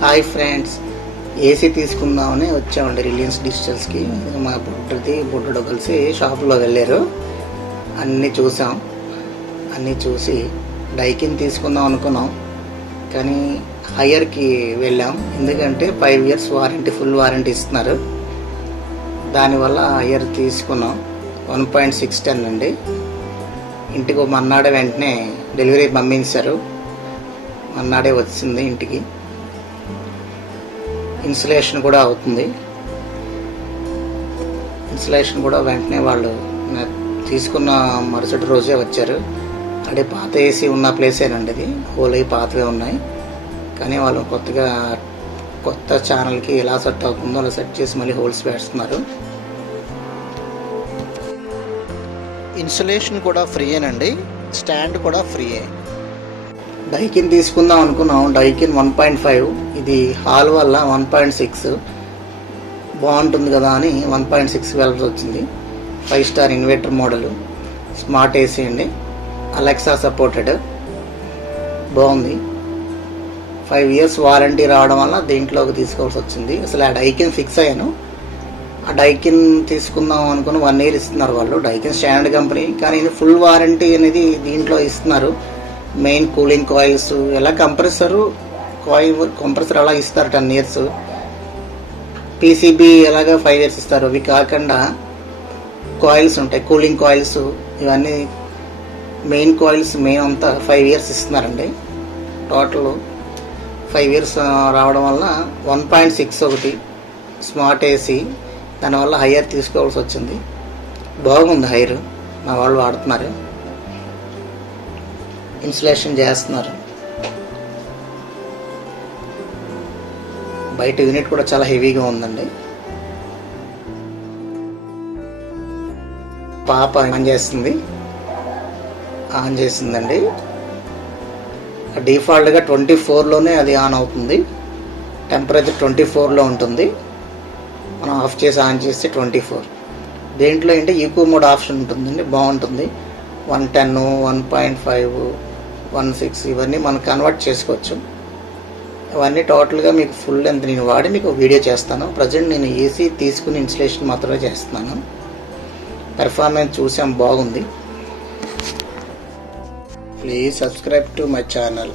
Hi friends, AC తీసుకుందామని వచ్చామండి Reliance డిజిటల్స్కి. మా బుడ్డడు కలిసి షాప్లో వెళ్ళారు. అన్నీ చూసాం. అన్నీ చూసి డైకిన్ తీసుకుందాం అనుకున్నాం, కానీ హయ్యర్కి వెళ్ళాం. ఎందుకంటే 5 years వారంటీ, ఫుల్ వారంటీ ఇస్తున్నారు. దానివల్ల హయ్యర్ తీసుకున్నాం. 1.6 ton అండి. ఇంటికి మన్నాడే వెంటనే డెలివరీ పంపించారు. మన్నాడే వచ్చింది ఇంటికి. ఇన్సులేషన్ కూడా అవుతుంది. ఇన్సులేషన్ కూడా వెంటనే వాళ్ళు తీసుకున్న మరుసటి రోజే వచ్చారు. అదే పాత ఏసీ ఉన్న ప్లేసేనండి, ఇది హోల్ అయ్యి పాతవే ఉన్నాయి. కానీ వాళ్ళు కొత్త ఛానల్కి ఎలా సెట్ అవుతుందో అలా సెట్ చేసి మళ్ళీ హోల్స్ వేస్తున్నారు. ఇన్సులేషన్ కూడా ఫ్రీయేనండి, స్టాండ్ కూడా ఫ్రీయే. డైకిన్ తీసుకుందాం అనుకున్నాం. డైకిన్ 1.5, ఇది హాల్ వల్ల 1.6 బాగుంటుంది కదా అని 1.6 వెళ్ళాల్సి వచ్చింది. 5 star inverter model, smart AC అండి, అలెక్సా సపోర్టెడ్, బాగుంది. 5 years వారంటీ రావడం వల్ల దీంట్లోకి తీసుకోవాల్సి వచ్చింది. అసలు ఆ డైకిన్ ఫిక్స్ అయ్యాను. ఆ డైకిన్ తీసుకుందాం అనుకుని 1 year ఇస్తున్నారు వాళ్ళు. డైకిన్ స్టాండర్డ్ కంపెనీ, కానీ ఇది ఫుల్ వారంటీ అనేది దీంట్లో ఇస్తున్నారు. మెయిన్ కూలింగ్ కాయిల్స్, ఎలా కంప్రెసర్ అలా ఇస్తారు 10 years. పీసీబీ ఎలాగా 5 years ఇస్తారు. అవి కాకుండా కాయిల్స్ ఉంటాయి, కూలింగ్ కాయిల్స్, ఇవన్నీ మెయిన్ కాయిల్స్ అంతా 5 years ఇస్తున్నారండి. టోటల్ 5 years రావడం వల్ల 1.6 ఒకటి స్మార్ట్ ఏసీ, దానివల్ల హైయర్ తీసుకోవాల్సి వచ్చింది. బాగుంది హైర్, మా వాళ్ళు వాడుతున్నారు, ఇన్సులేషన్ చేస్తున్నారు. బయట యూనిట్ కూడా చాలా హెవీగా ఉందండి. పాప ఆన్ చేసిందండి. డిఫాల్ట్గా 24లోనే అది ఆన్ అవుతుంది. టెంపరేచర్ 24లో ఉంటుంది. మనం ఆఫ్ చేసి ఆన్ చేస్తే 24. దేంట్లో అంటే ఈకో మోడ్ ఆప్షన్ ఉంటుందండి, బాగుంటుంది. 110, 1.5, 1.6 ఇవన్నీ మనం కన్వర్ట్ చేసుకోవచ్చు. ఇవన్నీ టోటల్గా మీకు ఫుల్ లెంత్ నేను వాడి మీకు వీడియో చేస్తాను. ప్రజెంట్ నేను ఏసీ తీసుకుని ఇన్స్టలేషన్ మాత్రమే చేస్తున్నాను. పెర్ఫార్మెన్స్ చూసాం, బాగుంది. Please subscribe to my channel.